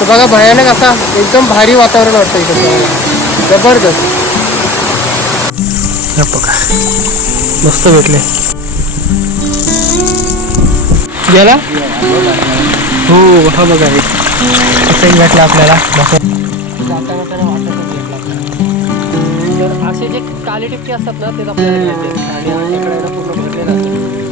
तर बघा भयानक असा एकदम भारी वातावरण वाटतं इकडचं जबरदस्त. बघा मस्त भेटले. गेला? हो हा बघा हे. एक भेटलं आपल्याला. भेटला आपल्याला. तर असे जे काले टिपके असतात ना ते आपल्याला आणि पूर्ण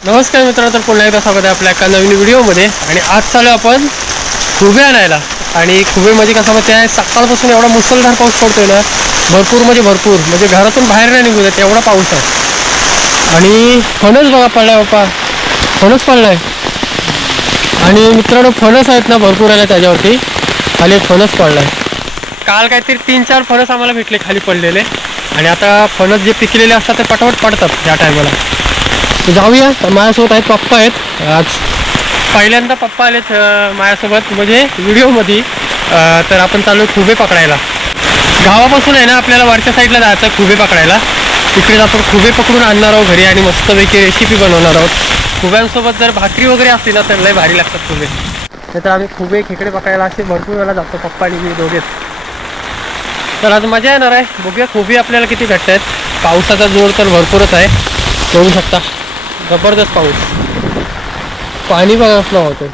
नमस्कार मित्रांनो तर पुन्हा एकदा स्वागत आहे आपल्या एका नवीन व्हिडिओमध्ये. आणि आज चालू आपण खुबे आणायला. आणि खुबेमध्ये म्हणजे कसं माहिती आहे सकाळपासून एवढा मुसळधार पाऊस पडतोय ना भरपूर म्हणजे भरपूर. म्हणजे घरातून बाहेर नाही निघू देत एवढा पाऊस आहे. आणि फणस बघा पडलाय बाप्पा. फणस पडलाय. आणि मित्रांनो फणस आहेत ना भरपूर आल्या त्याच्यावरती. खाली फणस पडलाय. काल काहीतरी तीन चार फणस आम्हाला भेटले खाली पडलेले. आणि आता फणस जे पिकलेले असतात ते पटापट पडतात त्या टायमाला जाऊया. माझ्यासोबत आहेत पप्पा आहेत. आज पहिल्यांदा पप्पा आलेत माझ्यासोबत. म्हणजे व्हिडिओमध्ये. तर आपण चालू आहे खुबे पकडायला. गावापासून आहे ना आपल्याला वरच्या साईडला जायचं आहे खुबे पकडायला. तिकडे आपण खुबे पकडून आणणार आहोत घरी आणि मस्तपैकी रेसिपी बनवणार आहोत. खुब्यांसोबत जर भाकरी वगैरे असली ना तर लय भारी लागतात खुबे. नाहीतर आम्ही खुबे खेकडे पकडायला असे भरपूर वेळा जातो पप्पा आणि मी दोघेच. तर आज मजा येणार आहे. बघूया खुबी आपल्याला किती भेटत आहेत. पावसाचा जोर तर भरपूरच आहे. बघू शकता. जबरदस्त पाऊस. पाणी बघा कसलं होतं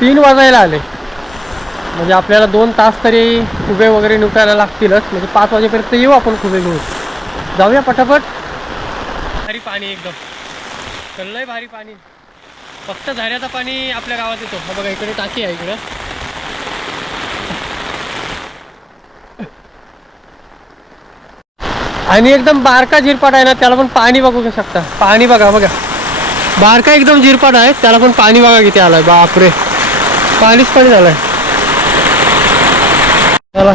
तीन वाजायला आले. म्हणजे आपल्याला दोन तास तरी खुबे वगैरे निवटायला लागतीलच. म्हणजे पाच वाजेपर्यंत येऊ आपण खुबे घेऊन. जाऊया पटापट. भारी पाणी एकदम. कल्लय भारी पाणी. फक्त झऱ्याचं पाणी आपल्या गावात येतो. हा बघा इकडे टाकी आहे इकडं. आणि एकदम बारका झिरपाट आहे ना त्याला पण पाणी बघू शकता. पाणी बघा बघा. बारका एकदम झिरपाट आहे त्याला पण पाणी बघा किती आलंय. बापरे. पाणीच पाणी झालंय. चला.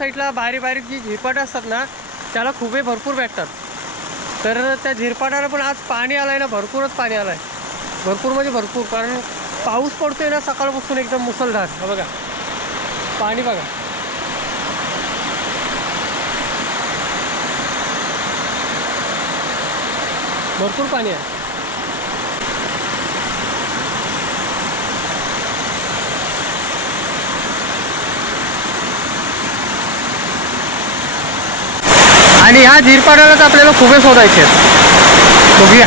साईडला बारीक बारीक जी झिरपाट असतात ना त्याला खुबे भरपूर भेटतात. तर त्या झिरपाटाला पण आज पाणी आलं आहे ना भरपूरच पाणी आलं आहे भरपूर म्हणजे भरपूर कारण पाऊस पडतोय ना सकाळपासून एकदम मुसळधार. बघा. पाणी बघा. भरपूर पाणी आहे. आणि ह्या तर आपल्याला खुबे शोधायचे आहेत. बघूया.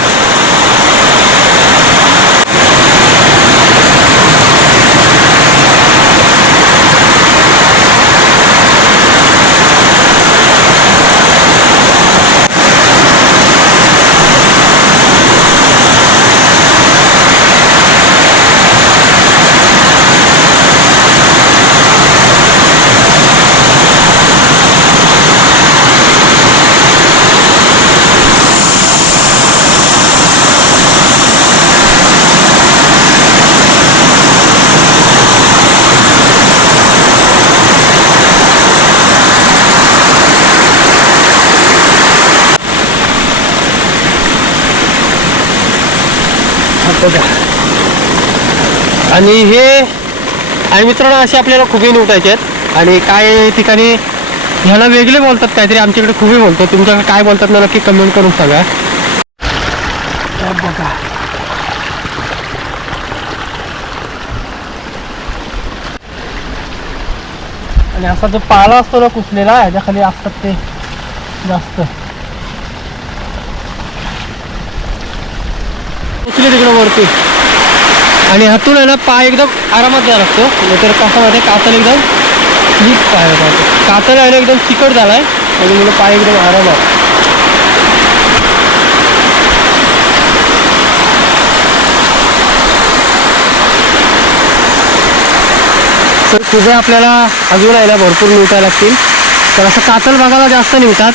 बघा. आणि हे आणि मित्रांनो असे आपल्याला खुबे निवटायचे आहेत. आणि काय ठिकाणी ह्याला वेगळे बोलतात काहीतरी आमच्याकडे खुबे बोलतो तुमच्याकडे काय बोलतात ना नक्की कमेंट करून सांगा. बघा. आणि असा जो पाला असतो ना कुसलेला ह्याच्या खाली असतात ते जास्त. उचले तिकडे वरती. आणि हातून आहे ना पाय एकदम आरामात जायला लागतो. नाहीतर कसं कातल एकदम नीट पाय पाहिजे कातल आहे ना एकदम चिकट आहे आणि मला पाय एकदम आरामात. तर तुझे आपल्याला अजून आहे ना भरपूर निवटायला लागतील. तर असं कातल भागाला जास्त निवतात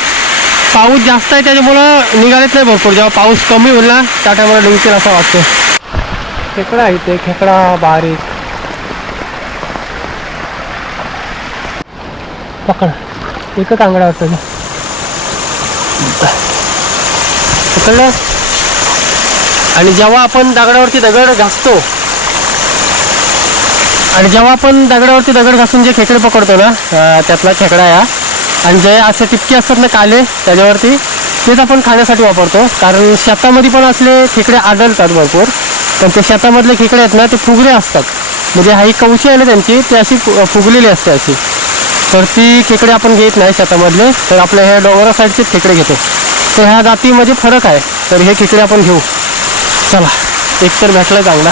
पाऊस जास्त आहे त्याच्यामुळं निघालेच नाही भरपूर. जेव्हा पाऊस कमी होईल ना त्या टायमाला निघतील असं वाटतं खेकडा आहे ते खेकडा बारीक. पकड. एकच आंगडा वाटतं पकडलं. आणि जेव्हा आपण दगडावरती दगड घासतो आणि जेव्हा आपण दगडावरती दगड घासून जे खेकडे पकडतो ना त्यातला खेकडा या आणि जे असे टिपके असतात ना काले त्याच्यावरती तेच आपण खाण्यासाठी वापरतो. कारण शेतामध्ये पण असले खेकडे आढळतात भरपूर. पण ते शेतामधले खेकडे आहेत ना ते फुगले असतात. म्हणजे हा ही कवशी आहे ना त्यांची ती अशी फुगलेली असते अशी. तर ती खेकडे आपण घेत नाही शेतामधले. तर आपल्या ह्या डोंगरा साईडचेच खेकडे घेतो. तर ह्या जातीमध्ये फरक आहे. तर हे खेकडे आपण घेऊ. चला एक तर भेटला चांगला.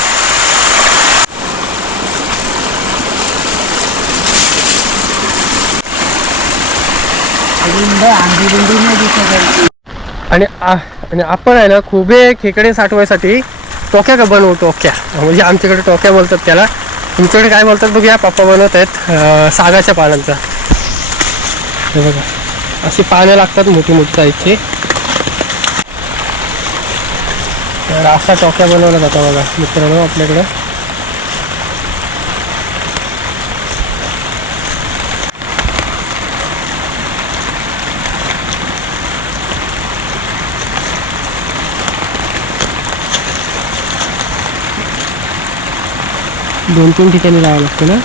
आणि आ- आणि आपण आहे ना खुबे खेकडे साठवायसाठी टोक्या का बनवू टोक्या? म्हणजे आमच्याकडे टोक्या बोलतात त्याला. तुमच्याकडे काय बोलतात बघूया पप्पा बनवत आहेत अं, सागाच्या पानांचा. हे बघा अशी पानं लागतात मोठी मोठी साईजची. तर असा टोक्या बनवला जातो बघा मित्रांनो आपल्याकडं. दोन तीन ठिकाणी लावावं लागतं ना.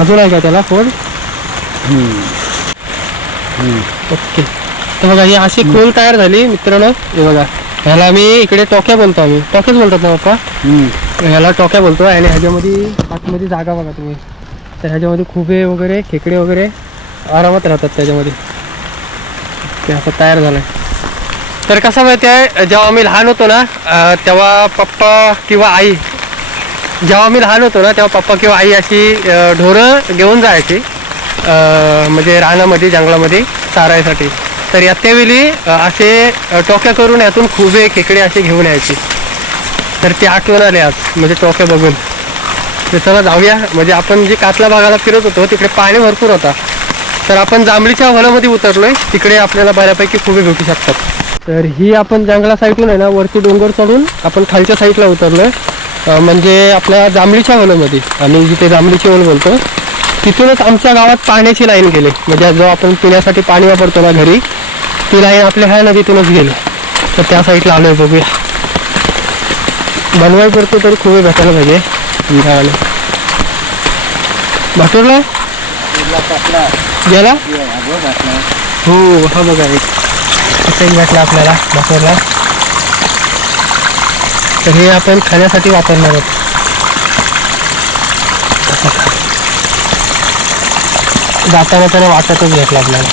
अजून आहे का त्याला फोन ओके तर बघा ही अशी खोल तयार झाली मित्रांनो. हे बघा ह्याला आम्ही इकडे टोक्या बोलतो आम्ही. टोक्याच बोलतात ना पप्पा? ह्याला टोक्या बोलतो आणि ह्याच्यामध्ये आतमध्ये जागा बघा तुम्ही. तर ह्याच्यामध्ये खुबे वगैरे खेकडे वगैरे आरामात राहतात त्याच्यामध्ये. ते असं तयार झालंय. तर कसं माहिती आहे जेव्हा आम्ही लहान होतो ना तेव्हा पप्पा किंवा आई जेव्हा आम्ही लहान होतो ना तेव्हा पप्पा किंवा आई अशी ढोरं घेऊन जायची म्हणजे रानामध्ये जंगलामध्ये चारायसाठी. तर या त्यावेळी असे टोक्या करून यातून खुबे खेकडे असे घेऊन यायचे. तर ती आठवण आले आज म्हणजे टोक्या बघून. तर चला जाऊया म्हणजे आपण जे कातला भागाला फिरत होतो तिकडे पाणी भरपूर होता. तर आपण जांभळीच्या वनामध्ये उतरलोय. तिकडे आपल्याला बऱ्यापैकी खुबे भेटू शकतात. तर ही आपण जंगला साईडून आहे ना वरती डोंगर चढून आपण खालच्या साईडला उतरलोय. म्हणजे आपल्या जांभळीच्या वनामध्ये. आम्ही जिथे जांभळीची वन बोलतो तिथूनच आमच्या गावात पाण्याची लाईन गेली. म्हणजे जो आपण पिण्यासाठी पाणी वापरतो ना घरी ती लाईन आपल्या ह्या नदीतूनच गेली. तर त्या साईडला आलोय बघूया. बनवाय करतो तरी खूप भेटायला पाहिजे. गावाला भाटूरला गेला? हो हा बघा एक एक भेटला आपल्याला भाटूरला तर हे आपण खाण्यासाठी वापरणार आहोत. जाताना त्याला वाटतच भेटला आपल्याला.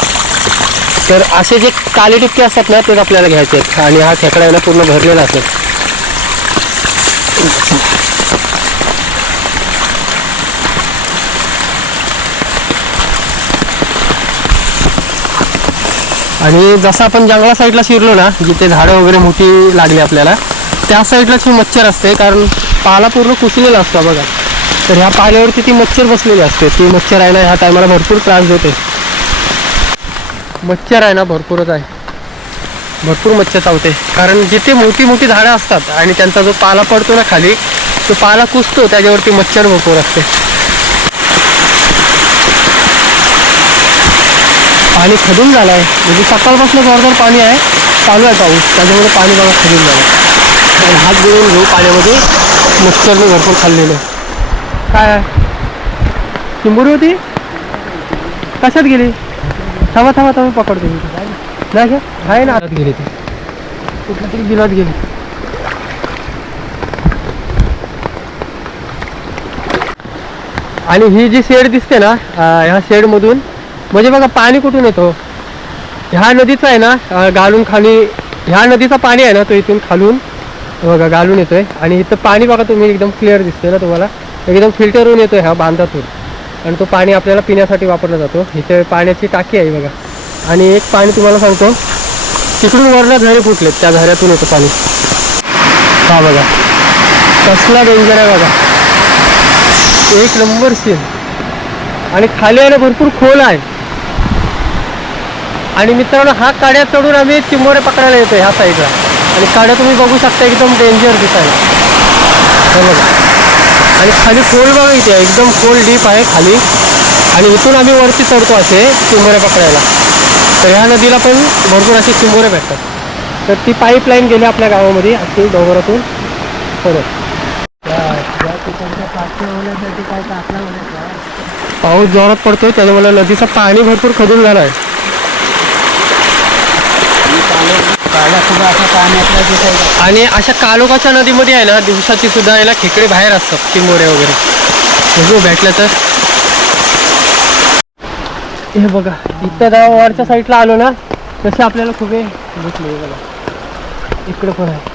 तर असे जे काले टिपके असतात ना तेच आपल्याला घ्यायचे आहेत. आणि हा खेकडा आहे ना पूर्ण भरलेला असेल. आणि जसं आपण जंगला साईडला शिरलो ना जिथे झाडं वगैरे मोठी लागली आपल्याला त्या साईडलाच ही मच्छर असते कारण पाला पूर्ण कुसलेला असतो बघा. तर ह्या पाल्यावरती ती मच्छर बसलेली असते ती मच्छर आहे ना ह्या टायमाला भरपूर त्रास देते. मच्छर आहे ना भरपूरच आहे. भरपूर मच्छर चावते. कारण जिथे मोठी मोठी झाडं असतात आणि त्यांचा जो पाला पडतो ना खाली तो पाला कुसतो त्याच्यावरती मच्छर भरपूर असते. पाणी खदून झालं आहे म्हणजे सकाळपासून जोरदार पाणी आहे. चालू आहे पाऊस. त्याच्यामुळे पाणी बघा खदून झालं आणि हात गिळून घेऊ पाण्यामध्ये. मच्छरने भरपूर खाल्लेलं. आहे. काय? आहे चिंबुरी होती? कशात गेली? थांबा थांबा थांबा पकडतो मी. नाही का? आहे ना. आत गेली ती. कुठल्या तरी बिलात गेली. आणि ही जी शेड दिसते ना ह्या शेडमधून म्हणजे बघा पाणी कुठून येतो? ह्या नदीचं आहे ना घालून गालून खाली ह्या नदीचं पाणी आहे ना तो इथून खालून बघा गालून येतोय. आणि इथं पाणी बघा तुम्ही एकदम क्लिअर दिसतोय ना तुम्हाला. एकदम फिल्टर होऊन येतोय ह्या बांधातून. आणि तो पाणी आपल्याला पिण्यासाठी वापरला जातो. इथे पाण्याची टाकी आहे बघा. आणि एक पाणी तुम्हाला सांगतो. तिकडून वरल्या झरे फुटलेत त्या झऱ्यातून येतं पाणी. हा बघा. कसला डेंजर आहे बघा. एक नंबर सीन आणि खाली आहे ना भरपूर खोल आहे. आणि मित्रांनो हा काड्या चढून आम्ही चिंबोरे पकडायला येतो ह्या साईडला आणि काड्या तुम्ही बघू शकता एकदम डेंजर दिसायला. बघा. आणि खाली खोल बघा इथे एकदम खोल डीप आहे खाली. आणि इथून आम्ही वरती चढतो असे चिंबोरे पकडायला. तर ह्या नदीला पण भरपूर असे चिंबोरे भेटतात. तर ती पाईपलाईन गेली आपल्या गावामध्ये अशी डोंगरातून. परत पाऊस जोरात पडतोय त्याच्यामुळे नदीचं पाणी भरपूर खदून झालं आहे आणि अशा कालोखाच्या नदीमध्ये आहे ना दिवसाची सुद्धा याला खेकडे बाहेर असतात चिंबोरे वगैरे. बघू भेटलं तर. हे बघा इथं जेव्हा वरच्या साईडला आलो ना तसे आपल्याला खूप भेटले बघा. इकडं पण आहे.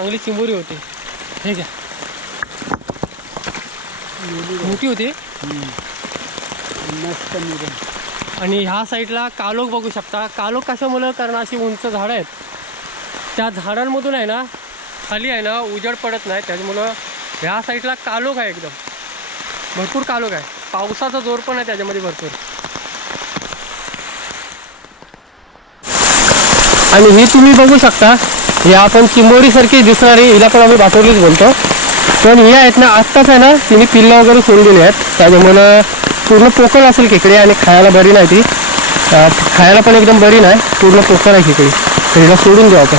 चांगली चिंबोरी होती. हे घ्या. मोठी होती. मस्त आणि ह्या साईडला कालोख बघू शकता. कालोख कशामुळं? कारण अशी उंच झाडं आहेत. त्या झाडांमधून आहे ना खाली आहे ना उजड पडत नाही. त्याच्यामुळं ह्या साईडला कालोख आहे एकदम. भरपूर कालोख आहे. पावसाचा जोर पण आहे त्याच्यामध्ये भरपूर. आणि हे तुम्ही बघू शकता हे आपण चिंबोरीसारखी दिसणारी हिला पण आम्ही भातोरलीच बोलतो. पण ही आहेत ना आत्ताच आहे ना तिने पिल्लं वगैरे सोडून दिले आहेत. त्याच्यामुळं पूर्ण पोकळ असेल खेकडे आणि खायला बरी नाही ती. खायला पण एकदम बरी नाही. पूर्ण पोकळ आहे खेकडी. तर हिला सोडून देऊ आपण.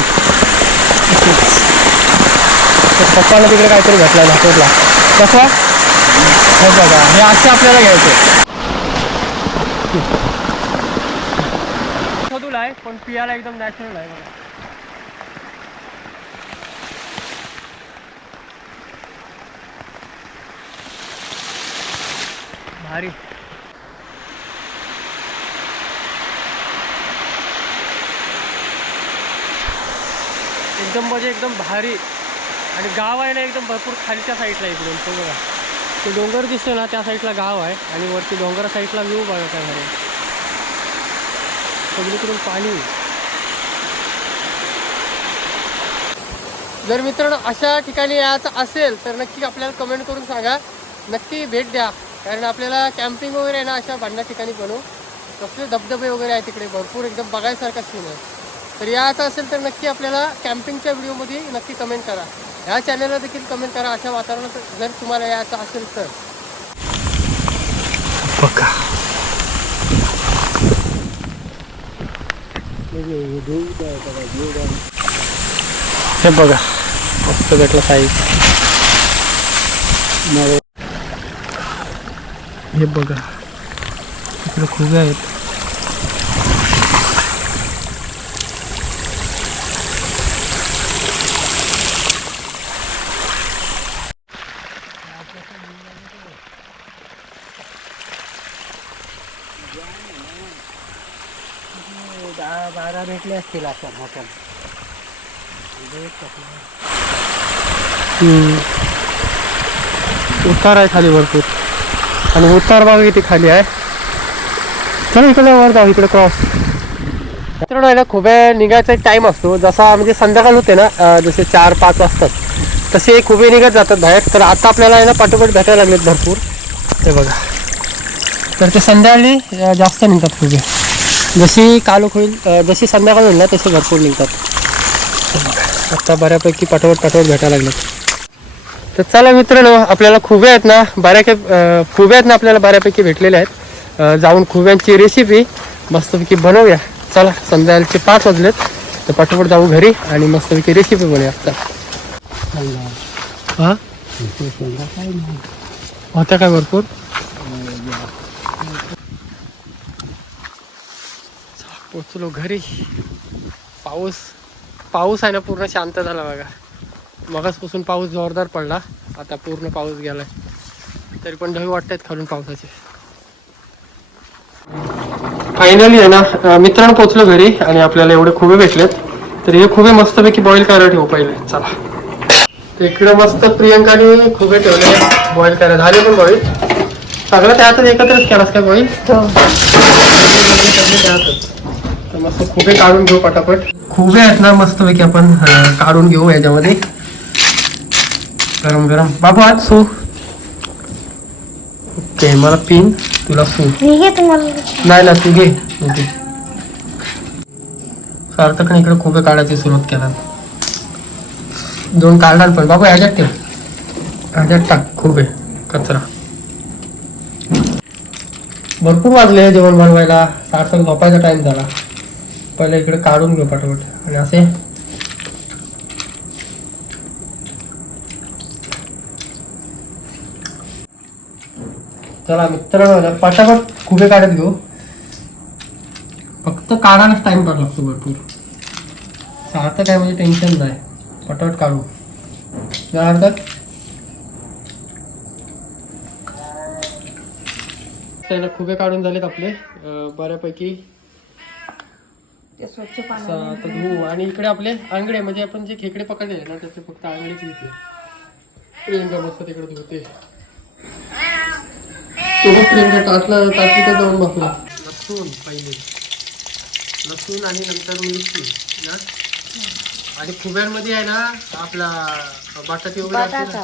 पप्पाला तिकडे काहीतरी भेटला भातोरला कसा हे बघा हे असे आपल्याला घ्यायचे आहे पण पियाला एकदम नॅचरल आहे बघा. भारी. एकदम म्हणजे एकदम भारी. आणि गाव आहे ना एकदम भरपूर खालच्या साईडला इकडून तो बघा. तो डोंगर दिसतो ना त्या साईडला गाव आहे. आणि वरती डोंगरा साईडला व्यू बघा काय भारी सगळीकडून पाणी. जर मित्रांनो अशा ठिकाणी यायचं असेल तर नक्की आपल्याला कमेंट करून सांगा. नक्की भेट द्या. कारण आपल्याला कॅम्पिंग वगैरे आहे ना अशा भांडणा ठिकाणी बनवू. कसले धबधबे वगैरे आहे तिकडे भरपूर एकदम बघायसारखा सीन आहे. तर यायचं असेल तर नक्की आपल्याला कॅम्पिंगच्या व्हिडिओमध्ये नक्की कमेंट करा. ह्या चॅनलला देखील कमेंट करा अशा वातावरणात जर तुम्हाला यायचं असेल तर. बघा हे बघा मस्त भेटलं साईज हे बघा. इकडे खूप आहेत. दहा बारा भेटले असतील अशा मोठ्या हम्म. उतार आहे खाली भरपूर. आणि उतार बघा किती खाली आहे. चला इकडे वर जाऊ इकडे क्रॉस मित्रांनो आहे ना खुबे निघायचा एक टाईम असतो. जसा म्हणजे संध्याकाळ होते ना अं, जसे चार पाच वाजतात तसे खुबे निघत जातात बाहेर. तर आता आपल्याला आहे ना पाठोपाठ भेटायला लागलेत भरपूर. ते बघा. तर ते संध्याकाळी अं, जास्त निघतात खुबे. जशी कालोख होईल अं, जशी संध्याकाळ होईल ना तसे भरपूर निघतात. आता बऱ्यापैकी पाठोपाठ पाठोपाठ भेटायला लागलेत. तर चला मित्रांनो आपल्याला खुबे आहेत ना बऱ्यापैकी खुबे आहेत ना आपल्याला बऱ्यापैकी भेटलेल्या आहेत. जाऊन खुब्यांची रेसिपी मस्तपैकी बनवूया. चला संध्याकाळचे पाच वाजलेत. तर पटापट जाऊ घरी आणि मस्तपैकी रेसिपी बनवूया. आता हां? होत्या काय भरपूर? पोचलो घरी. पाऊस पाऊस आहे ना पूर्ण शांत झाला बघा. मगासपासून पाऊस जोरदार पडला. आता पूर्ण पाऊस गेलाय. तरी पण ढग वाटतायत खालून पावसाचे. फायनली आहे ना मित्रांनो पोचलो घरी आणि आपल्याला एवढे खुबे भेटलेत. तर हे खुबे मस्तपैकी बॉईल करायला ठेवू पहिले. चला. इकडे मस्त प्रियंकाने खुबे ठेवले बॉईल करायला. झाले पण बॉईल सगळं त्यातच एकत्रच केलास काय बॉईल तर मस्त खुबे काढून घेऊ पटापट. खुबे आहेत ना मस्तपैकी आपण काढून घेऊ याच्यामध्ये. गरम गरम बाबू आज सू. ओके मला पिन तुला सू. मी नाही ना तू घे. घे. सार्थकने इकडे खुबे काढायची सुरुवात केला. दोन काढणार पण. बाबा ह्याच्यात ठेव. ह्याच्यात टाक खुबे कचरा. भरपूर वाजले जेवण बनवायला. सार्थक झोपायचा टाइम झाला. पहिले इकडे काढून घेऊ पटापट. आणि असे चला मित्रांनो पटापट खुबे काढत घेऊ. फक्त काढायलाच टाइम काढ लागतो भरपूर. सारखं काय म्हणजे टेन्शन नाही. पटापट काढू. काय हरकत त्याला खुबे काढून झालेत आपले. बऱ्यापैकी. ते स्वच्छ धुवू आणि इकडे आपले आंगडे म्हणजे आपण जे खेकडे पकडले ना त्याचे फक्त आंगडेच घेतले. प्रियंका मस्त तिकडे धुते. तो बघ प्रियंका ताटला ताटली तर जाऊन बसला. लसूण पहिले. लसूण आणि नंतर मिरची ना? आणि खुब्यांमध्ये आहे ना आपला बटाटे वगैरे असते बटाटा. ना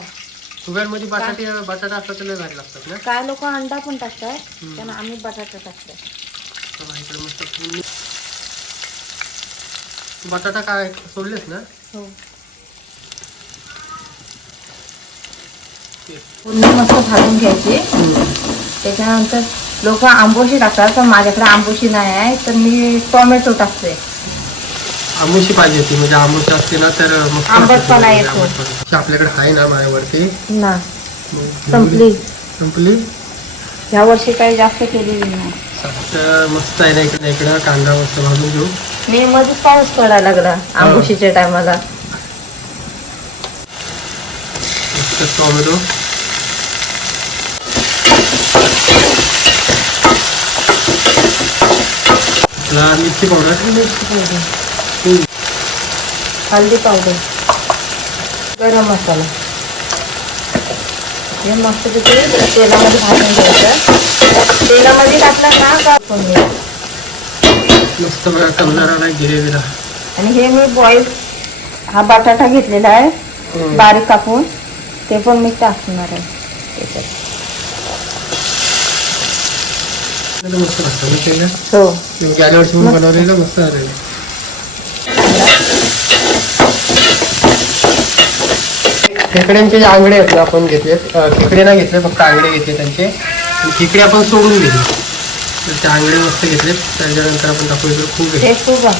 खुब्यांमध्ये बटाटे बटाटा असला तर लय भारी लागतात ना? काय लोक अंडा पण टाकतात आम्ही बटाटा टाकतो. चला, इकडे मस्त फुल- बटाटा काय सोडलेस ना? हो. पूर्ण मस्त भाजून घ्यायची. त्याच्यानंतर लोक आंबोशी टाकतात पण माझ्याकडे आंबोशी नाही आहे तर मी टोमॅटो टाकते. आंबोशी पाहिजे होती म्हणजे आंबोशी असते ना तर आंबटपणा. येतो. आंबटपणा. आपल्याकडे आहे ना माझ्यावरती? ना. संपली. संपली? ह्या वर्षी काही जास्त केलेली नाही. मस्त आहे ना इकडे इकडं कांदा मस्त भाजून घेऊ. मी मध्येच पाऊस पडायला लागला आंबोशीच्या टायमाला. टोमॅटो. आपला मिरची पावडर हल्दी पावडर गरम मसाला. हे मस्त तिथे तेलामध्ये भाजून घ्यायचं. तेलामध्ये टाकला ना का मस्त बघा कलर आला गिरेवीला आणि हे मी बॉईल हा बटाटा घेतलेला आहे बारीक कापून. ते पण मी टाकणार आहे. त्याच्यात. मस्त लागतं ना ते ना? हो. गेल्या वर्षी मी बनवलेलं मस्त. झालेलं खेकड्यांचे जे आंगडे आहेत ना आपण घेतलेत अं, खेकडे नाही घेतले फक्त आंगडे घेतले त्यांचे. खेकडे आपण सोडून दिले. तर ते आंगडे मस्त घेतलेत त्याच्यानंतर आपण टाकू इकडे खूप सुगा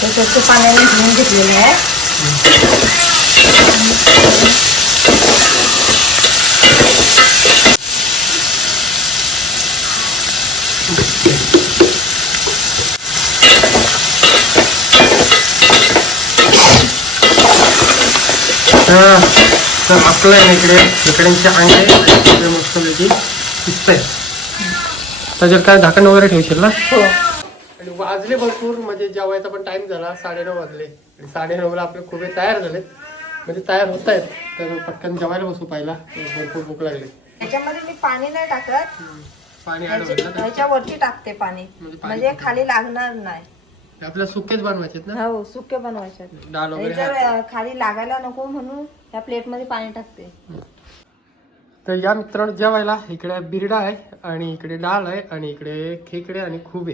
ते स्वच्छ पाण्याने घेतलेलं आहे तर तर आपलं आहे ना इकडे खेकड्यांचे अंडे आणि खेकडे मस्तपैकी दिसत आहे त्याच्यात काय झाकण वगैरे ठेवशील ना? हो. आणि वाजले भरपूर म्हणजे जेवायचा पण टाइम झाला. साडेनऊ वाजले. आणि साडेनऊला आपले खुबे तयार झालेत. म्हणजे तयार होत आहेत. तर पटकन जेवायला बसू पाहिला. भरपूर भूक लागली. त्याच्यामध्ये मी पाणी नाही टाकत. पाणी ऍड? ह्याच्यावरती टाकते पाणी. म्हणजे म्हणजे खाली लागणार नाही. आपल्याला सुकेच बनवायचे ना? हो सुके बनवायचे वगैरे खाली लागायला नको म्हणून या प्लेटमध्ये पाणी टाकते. तर या मित्रांनो जेवायला इकडे बिरडा आहे आणि इकडे डाळ आहे आणि इकडे खेकडे आणि खुबे.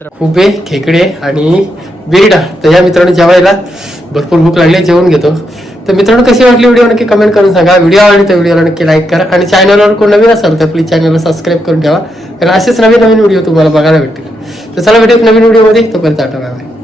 तर खुबे खेकडे आणि बिरडा. तर या मित्रांनो जेवायला भरपूर भूक लागली जेवून घेतो. तर मित्रांनो कशी वाटली व्हिडिओ नक्की कमेंट करून सांगा. व्हिडिओ आवडली तर व्हिडिओला नक्की लाईक करा आणि चॅनलवर कोण नवीन असाल तर प्लीज चॅनलला सबस्क्राईब करून ठेवा. कारण असेच नवीन नवीन व्हिडिओ तुम्हाला बघायला भेटतील. तर चला भेटूया नवीन व्हिडिओमध्ये. तोपर्यंत आठवणार आहे